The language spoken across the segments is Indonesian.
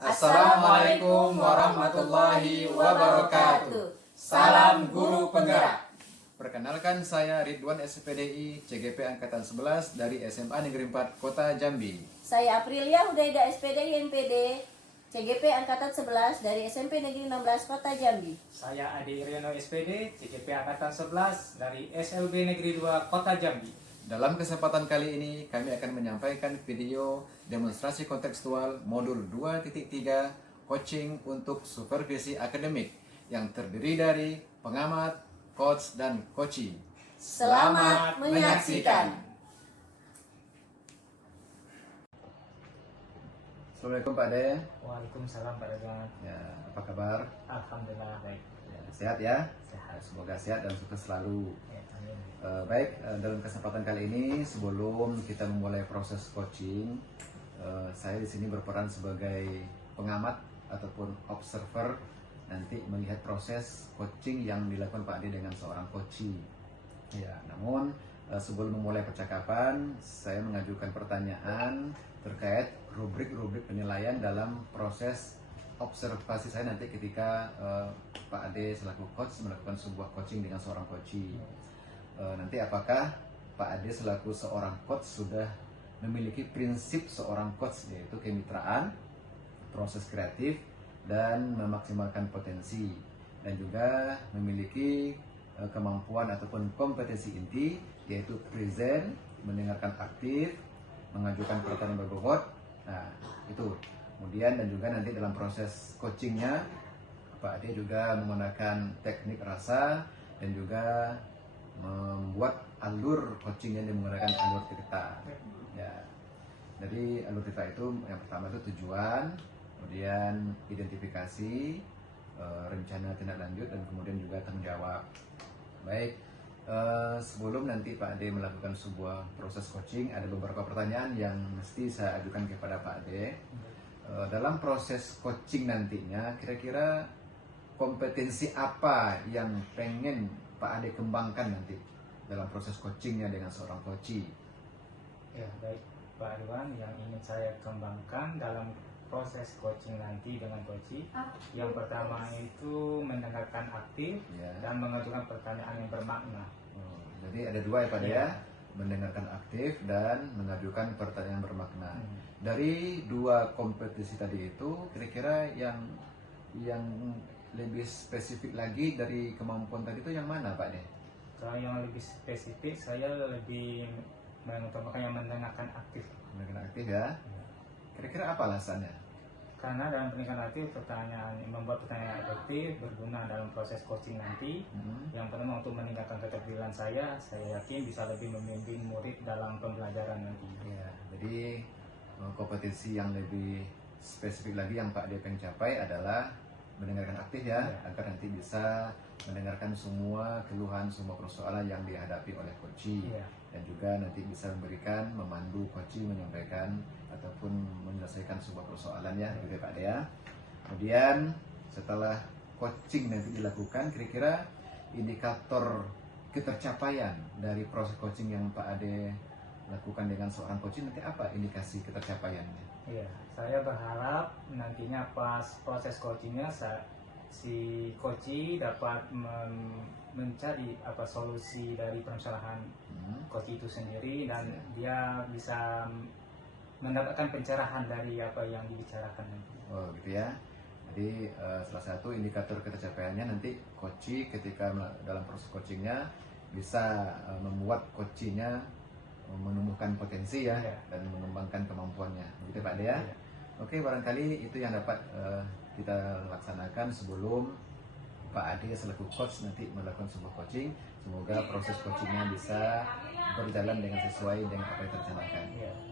Assalamualaikum warahmatullahi wabarakatuh. Salam Guru Penggerak. Perkenalkan, saya Ridwan SPDI CGP Angkatan 11 dari SMA Negeri 4 Kota Jambi. Saya Aprilia Hudaida SPDI NPD CGP Angkatan 11 dari SMP Negeri 16 Kota Jambi. Saya Adi Iryono SPD CGP Angkatan 11 dari SLB Negeri 2 Kota Jambi. Dalam kesempatan kali ini kami akan menyampaikan video demonstrasi kontekstual modul 2.3 coaching untuk supervisi akademik yang terdiri dari pengamat, coach, dan coachee. Selamat menyaksikan. Assalamualaikum Pak De. Waalaikumsalam Pak Ridwan. Ya, apa kabar? Alhamdulillah baik. Ya, sehat ya? Sehat. Semoga sehat dan sukses selalu. Ya, amin. Baik, dalam kesempatan kali ini sebelum kita memulai proses coaching, saya di sini berperan sebagai pengamat ataupun observer, nanti melihat proses coaching yang dilakukan Pak Ade dengan seorang coachee. Ya, namun sebelum memulai percakapan, saya mengajukan pertanyaan terkait rubrik-rubrik penilaian dalam proses observasi saya nanti ketika Pak Ade selaku coach melakukan sebuah coaching dengan seorang coachee. Nanti apakah Pak Ade selaku seorang coach sudah memiliki prinsip seorang coach, yaitu kemitraan, proses kreatif, dan memaksimalkan potensi, dan juga memiliki kemampuan ataupun kompetensi inti, yaitu present, mendengarkan aktif, mengajukan pertanyaan berbobot. Nah, itu. Kemudian dan juga nanti dalam proses coachingnya Pak Ade juga menggunakan teknik rasa dan juga membuat alur coachingnya dengan menggunakan alur cerita. Ya. Jadi alur cerita itu yang pertama itu tujuan, kemudian identifikasi, rencana tindak lanjut, dan kemudian juga tanggung jawab. Baik, sebelum nanti Pak Ade melakukan sebuah proses coaching, ada beberapa pertanyaan yang mesti saya ajukan kepada Pak Ade. Dalam proses coaching nantinya, kira-kira kompetensi apa yang pengen Pak Ade kembangkan nanti dalam proses coachingnya dengan seorang coachee? Ya, baik Pak Ridwan, yang ingin saya kembangkan dalam proses coaching nanti dengan coachee, yang pertama itu mendengarkan aktif, Ya. dan mengajukan pertanyaan yang bermakna. Jadi ada dua ya Pak Ade, Ya. ya? Mendengarkan aktif dan mengajukan pertanyaan bermakna. Dari dua kompetensi tadi itu, kira-kira yang lebih spesifik lagi dari kemampuan tadi itu yang mana Pak De? Kalau yang lebih spesifik, saya lebih mengutamakan yang mendengarkan aktif. Mendengarkan aktif ya. Kira-kira apa alasannya? Karena dalam pendidikan aktif, membuat pertanyaan efektif berguna dalam proses coaching nanti. Yang pertama, untuk meningkatkan keterampilan saya yakin bisa lebih membimbing murid dalam pembelajaran nanti. Ya, jadi kompetensi yang lebih spesifik lagi yang Pak De pengen capai adalah mendengarkan aktif ya, agar nanti bisa mendengarkan semua keluhan, semua persoalan yang dihadapi oleh coachee, dan juga nanti bisa memandu coachee menyampaikan ataupun menyelesaikan sebuah persoalan ya, gitu ya Pak De ya. Kemudian setelah coaching nanti dilakukan, kira-kira indikator ketercapaian dari proses coaching yang Pak Ade lakukan dengan seorang coachee nanti apa indikasi ketercapaiannya? Iya, saya berharap nantinya pas proses coachingnya si coachee dapat mencari solusi dari permasalahan coachee itu sendiri, dan dia bisa mendapatkan pencerahan dari apa yang dibicarakan nanti. Oh gitu ya. Jadi salah satu indikator ketercapaiannya nanti coachee ketika dalam proses coachingnya bisa membuat coachee-nya menumbuhkan potensi ya, dan mengembangkan kemampuannya, begitu Pak De ya. Oke, barangkali itu yang dapat kita laksanakan sebelum Pak Ade selaku coach nanti melakukan sebuah coaching. Semoga proses coachingnya bisa berjalan dengan sesuai dengan apa yang direncanakan.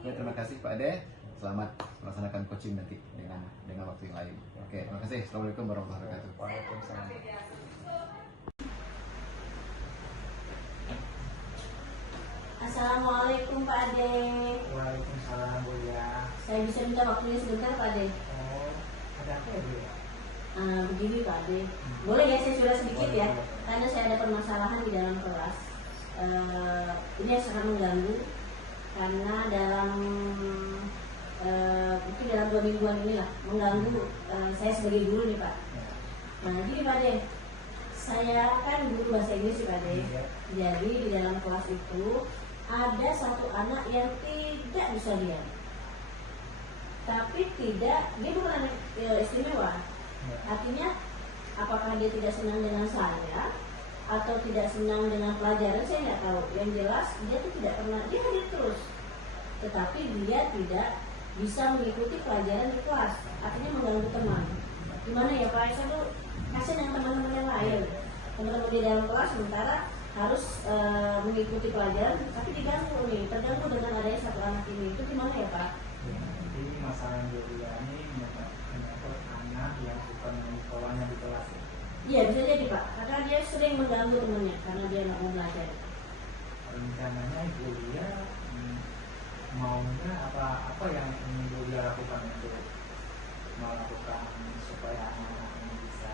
Oke, terima kasih Pak Ade. Selamat melaksanakan coaching nanti dengan waktu yang lain. Oke, terima kasih. Assalamualaikum warahmatullahi wabarakatuh. Waalaikumsalam. Assalamualaikum Pak Ade. Waalaikumsalam Bu ya. Saya bisa minta waktunya sebentar Pak Ade? Oh, ada apa ya Bu ya? Begini Pak Ade, boleh ya saya sudah sedikit ya, karena saya ada permasalahan di dalam kelas. Ini yang sangat mengganggu karena dalam mungkin dalam 2 2 mingguan ini lah mengganggu saya sebagai guru nih Pak. Nah gini Pak De, saya kan guru bahasa Inggris sih Pak De. Jadi di dalam kelas itu ada satu anak yang tidak bisa diam. Tapi dia bukan anak istimewa. Artinya apakah dia tidak senang dengan saya atau tidak senang dengan pelajaran saya nggak tahu. Yang jelas dia tuh tidak pernah, dia hadir terus. Tetapi dia tidak bisa mengikuti pelajaran di kelas, artinya mengganggu teman. Gimana ya Pak, saya tuh kasihan dengan teman-teman yang lain. Teman-teman di dalam kelas sementara harus mengikuti pelajaran, tapi terganggu dengan adanya satu anak ini. Itu gimana ya Pak? Jadi masalah yang dia ini menyangkut anak yang suka menyekolahnya di kelas. Iya bisa jadi Pak, karena dia sering mengganggu temannya karena dia nggak mau belajar. Rencananya Ibu Lia maunya apa yang ingin Ibu Lia lakukan untuk melakukan supaya anak-anak ini bisa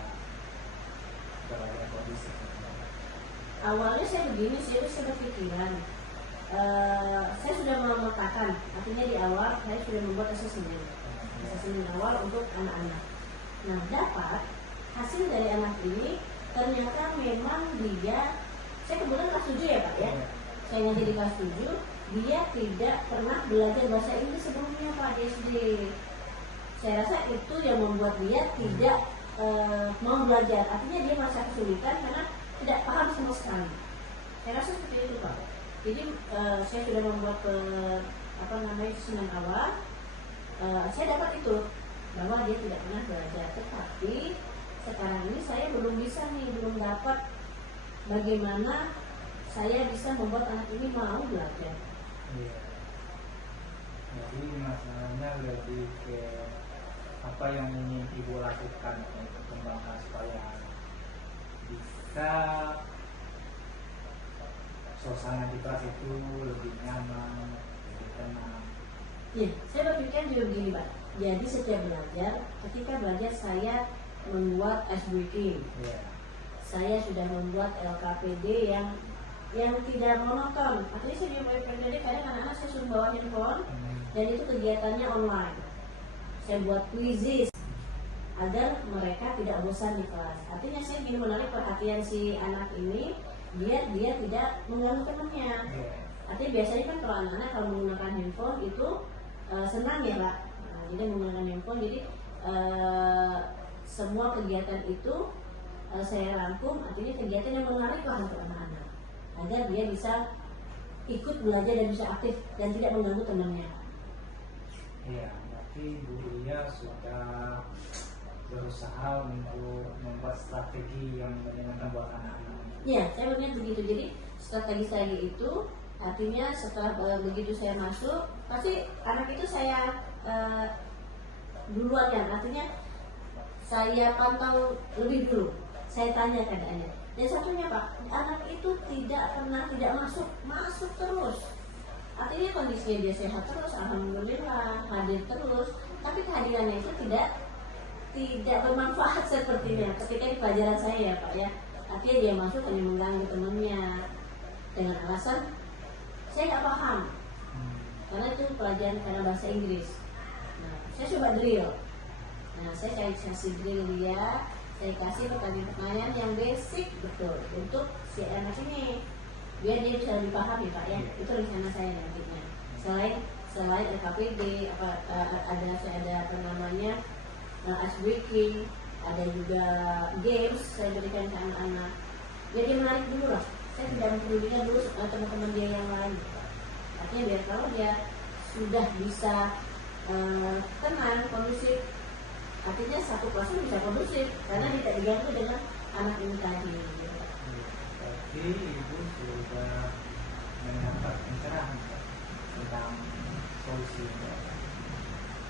belajar kondusif? Awalnya saya begini sih, saya berpikiran saya sudah memetakan, artinya di awal saya sudah membuat asesmen awal untuk anak-anak. Nah dapat hasil dari anak ini ternyata memang dia, saya kebetulan kelas 7 ya Pak ya, saya ngaji di kelas 7, dia tidak pernah belajar bahasa Inggris sebelumnya Pak di SD. Saya rasa itu yang membuat dia tidak mau belajar, artinya dia merasa kesulitan karena tidak paham sama sekali. Saya rasa seperti itu Pak. Jadi saya sudah membuat asesmen awal, saya dapat itu bahwa dia tidak pernah belajar. Tetapi sekarang ini saya belum dapat bagaimana saya bisa membuat anak ini mau belajar. Iya. Jadi masalahnya lebih ke apa yang ingin Ibu lakukan untuk kembangkan supaya bisa suasana di kelas itu lebih nyaman, lebih tenang. Iya, saya berpikir juga begini Pak. Jadi setiap belajar, ketika belajar saya membuat ice breaking. Iya. Saya sudah membuat LKPD yang tidak monoton. Artinya saya membuat LKPD kadang anak-anak saya suruh bawa handphone dan itu kegiatannya online. Saya buat quizzes agar mereka tidak bosan di kelas. Artinya saya ingin menarik perhatian si anak ini, dia tidak mengganggu temannya. Artinya biasanya kan kalau anak-anak kalau menggunakan handphone itu senang ya Pak. Nah, jadi menggunakan handphone, jadi semua kegiatan itu saya rangkum, artinya kegiatan yang menarik lah untuk anak-anak agar dia bisa ikut belajar dan bisa aktif dan tidak mengganggu temannya. Iya, berarti Bu Lia sudah berusaha untuk membuat strategi yang menyenangkan buat anak-anak. Iya, saya berniat begitu. Jadi strategi saya itu artinya setelah begitu saya masuk, pasti anak itu saya duluan kan, artinya saya pantau lebih dulu, saya tanya keadaannya. Dan satunya Pak, anak itu tidak masuk terus. Artinya kondisinya dia sehat terus, alhamdulillah, hadir terus. Tapi kehadirannya itu tidak bermanfaat sepertinya ketika di pelajaran saya ya Pak ya. Artinya dia masuk hanya mengganggu temannya dengan alasan saya nggak paham, karena itu pelajaran karena bahasa Inggris. Nah, saya coba drill. Nah, saya kasih drill dia, saya kasih pertanyaan-pertanyaan yang basic betul untuk si anak ini, biar dia bisa lebih paham ya Pak ya. Itu rencana saya nantinya. Selain LKPD, ada ice breaking, ada juga games saya berikan ke anak-anak. Biar dia menarik dulu lah. Saya tidak mempedulikan dulu teman-teman dia yang lain. Artinya biar kalau dia sudah bisa tenang, kondusif, artinya satu kelas bisa kondusif karena tidak diganggu dengan anak ini tadi. Berarti Ibu sudah mendapat pencerahan tentang solusi.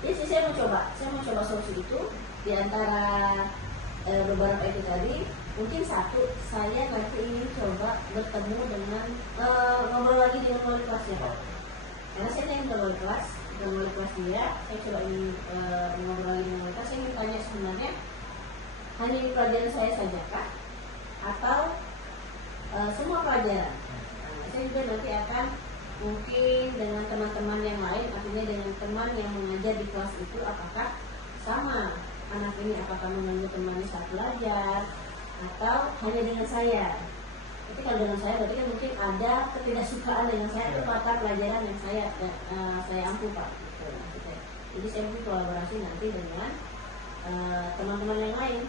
Ya sih, saya mau coba solusi itu di antara beberapa itu tadi. Mungkin satu, saya nanti ingin coba bertemu dengan ngobrol lagi dengan wali kelasnya Pak. Karena saya ingin ke wali kelas dia, saya coba ingin ngobrol lagi dengan wali kelas. Saya ingin tanya sebenarnya hanya di pelajaran saya saja Kak, atau semua pelajaran. Nah, saya juga nanti akan mungkin dengan teman-teman yang lain, artinya artinya dengan teman yang mengajar di kelas itu apakah sama anak ini, apakah mengganggu temannya saat belajar atau hanya dengan saya. Tapi kalau dengan saya berarti kan mungkin ada ketidaksukaan dengan saya atau mata pelajaran yang saya ampuh Pak. Gitu, maksudnya. Jadi saya mungkin kolaborasi nanti dengan teman-teman yang lain,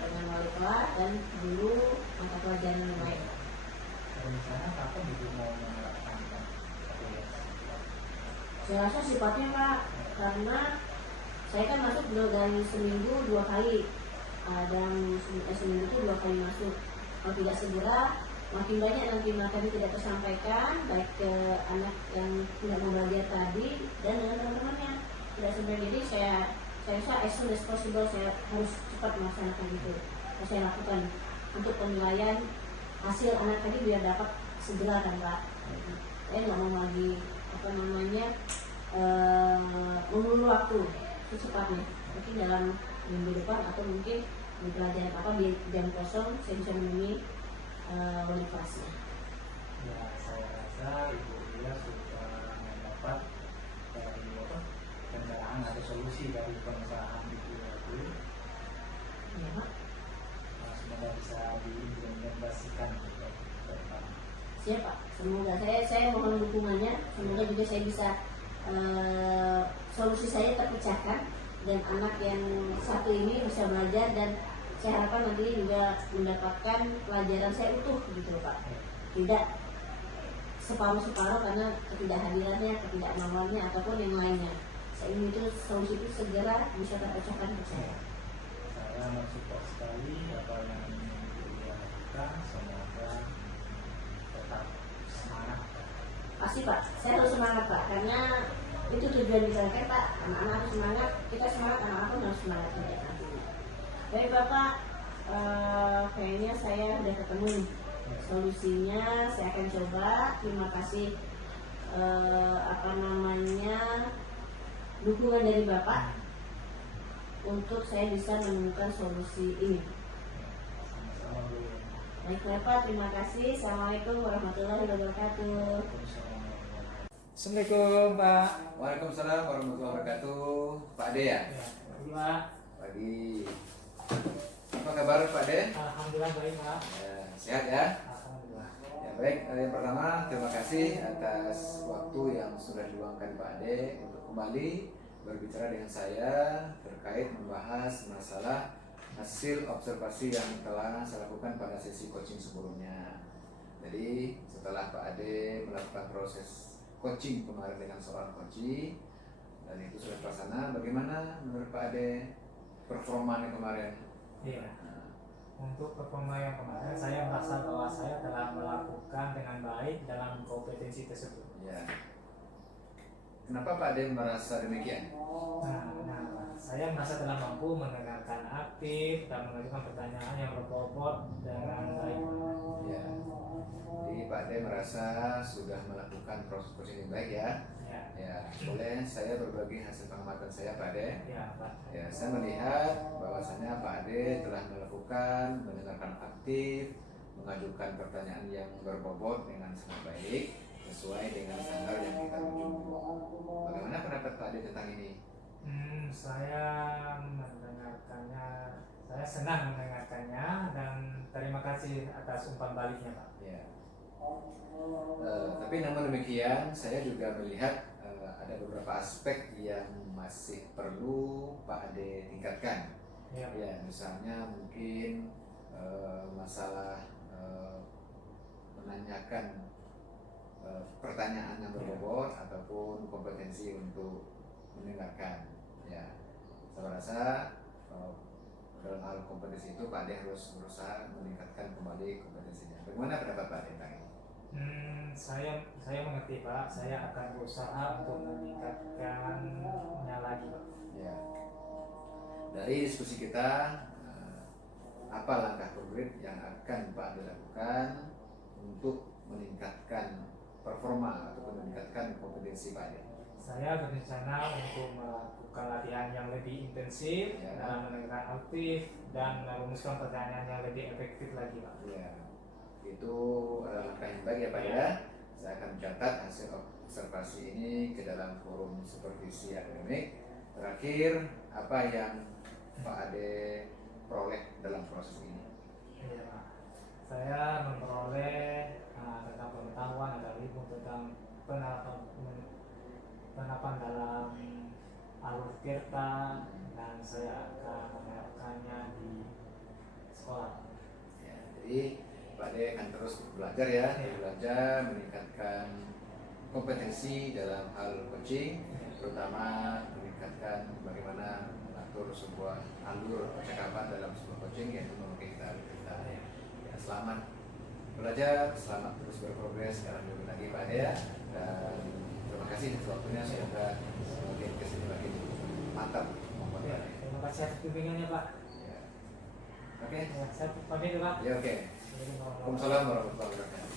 dengan wali kelas dan guru mata pelajaran yang lain. Misalnya kapan ibu mau menerapkan Saya rasa sifatnya Pak, karena saya kan masuk dari seminggu 2 kali, dan seminggu itu 2 kali masuk. Kalau tidak segera, makin banyak nanti materi tidak tersampaikan, baik ke anak yang tidak mau belajar tadi dan dengan teman-temannya tidak sampai. Jadi saya rasa as soon as possible saya harus cepat melaksanakan itu. Saya lakukan untuk penilaian hasil anak tadi biar dapat segera kan Pak. Saya nggak mau lagi mengulur waktu, secepatnya mungkin dalam minggu depan atau mungkin di pelajaran apa di jam kosong saya bisa menemui wali kelasnya. Ya, saya rasa ibu dia sudah mendapat dari pencerahan atau solusi dari permasalahan ibu itu. Ya Pak. Semoga bisa diimplementasikan ke depan. Siap Pak, semoga saya mohon dukungannya, semoga juga saya bisa solusi saya terpecahkan dan anak yang satu ini bisa belajar dan saya harapkan nanti juga mendapatkan pelajaran saya utuh gitu loh Pak. Tidak separuh-separuh karena ketidakhadirannya, ketidakmauannya ataupun yang lainnya. Saya ingin itu solusi itu segera bisa terpecahkan ke saya. Saya mensupport sekali apa yang ibu dia lakukan. Semoga tetap semangat. Pasti Pak, saya harus semangat Pak, karena itu tujuan kita kan Pak, anak-anak harus semangat, kita semangat, anak-anak pun harus semangat juga nantinya. Baik Bapak, kayaknya saya udah ketemu nih solusinya, saya akan coba. Terima kasih dukungan dari Bapak untuk saya bisa menemukan solusi ini. Sama-sama Bu. Baik Bapak, terima kasih. Assalamualaikum warahmatullahi wabarakatuh. Assalamualaikum Pak. Waalaikumsalam warahmatullahi wabarakatuh. Pak Ade ya? Ya, Pak. Pagi. Apa kabar Pak Ade? Alhamdulillah baik Pak. Ya, sehat ya? Alhamdulillah. Ya baik, yang pertama terima kasih atas waktu yang sudah diluangkan Pak Ade untuk kembali berbicara dengan saya terkait membahas masalah hasil observasi yang telah saya lakukan pada sesi coaching sebelumnya. Jadi setelah Pak Ade melakukan proses coaching kemarin dengan seorang coach dan itu sudah terlaksana, bagaimana menurut Pak Ade performanya kemarin? Iya. Untuk performa yang kemarin saya merasa bahwa saya telah melakukan dengan baik dalam kompetensi tersebut. Ya. Kenapa Pak Ade merasa demikian? Nah, saya merasa telah mampu mendengarkan aktif dan mengajukan pertanyaan yang berbobot dengan baik. Ya. Jadi Pak Ade merasa sudah melakukan proses coaching yang baik ya. Ya, Ya, boleh saya berbagi hasil pengamatan saya Pak Ade? ya Pak. Ya, saya melihat bahwasanya Pak Ade telah melakukan mendengarkan aktif, mengajukan pertanyaan yang berbobot dengan sangat baik sesuai dengan standar yang kita tuju. Bagaimana pendapat Pak Ade tentang ini? Saya mendengarkannya, saya senang mendengarkannya dan terima kasih atas umpan baliknya Pak. Ya. Tapi namun demikian, saya juga melihat ada beberapa aspek yang masih perlu Pak Ade tingkatkan. Ya, Ya, misalnya mungkin masalah menanyakan pertanyaan yang berbobot ataupun kompetensi untuk mendengarkan. Ya, saya rasa dalam hal kompetensi itu Pak Ade harus berusaha meningkatkan kembali kompetensinya. Bagaimana pendapat Pak Ade tentang ini? saya mengerti Pak. Saya akan berusaha untuk meningkatkannya lagi Pak. Ya. Dari diskusi kita, apa langkah konkret yang akan Pak Ade lakukan untuk meningkatkan performa atau meningkatkan kompetensi Pak Ade? Saya berencana untuk melakukan latihan yang lebih intensif Ya. dalam mendengarkan aktif dan merumuskan pertanyaan yang lebih efektif lagi Pak. Ya, itu adalah langkah yang baik ya Pak ya. Saya akan mencatat hasil observasi ini ke dalam forum supervisi akademik. Terakhir, apa yang Pak Ade peroleh dalam proses ini? Iya Pak, saya memperoleh tentang pengetahuan atau ilmu tentang penerapan dalam alur tirta, dan saya akan menerapkannya di sekolah. Ya, jadi Pak Ade akan terus belajar ya, Iya. belajar meningkatkan kompetensi dalam hal coaching, terutama meningkatkan bagaimana mengatur sebuah alur percakapan dalam sebuah coaching, yaitu memakai kita. Ya, selamat belajar, selamat terus berprogres dalam lebih lagi Pak Ade ya. Dan terima kasih atas waktunya, semoga semakin kesini makin mantap membuat Ya, Pak Ade. terima kasih atas bimbingannya Pak. Ya. Oke, Ya, saya pamit Pak. ya oke. Assalamualaikum warahmatullahi wabarakatuh. Waalaikumsalam warahmatullahi wabarakatuh.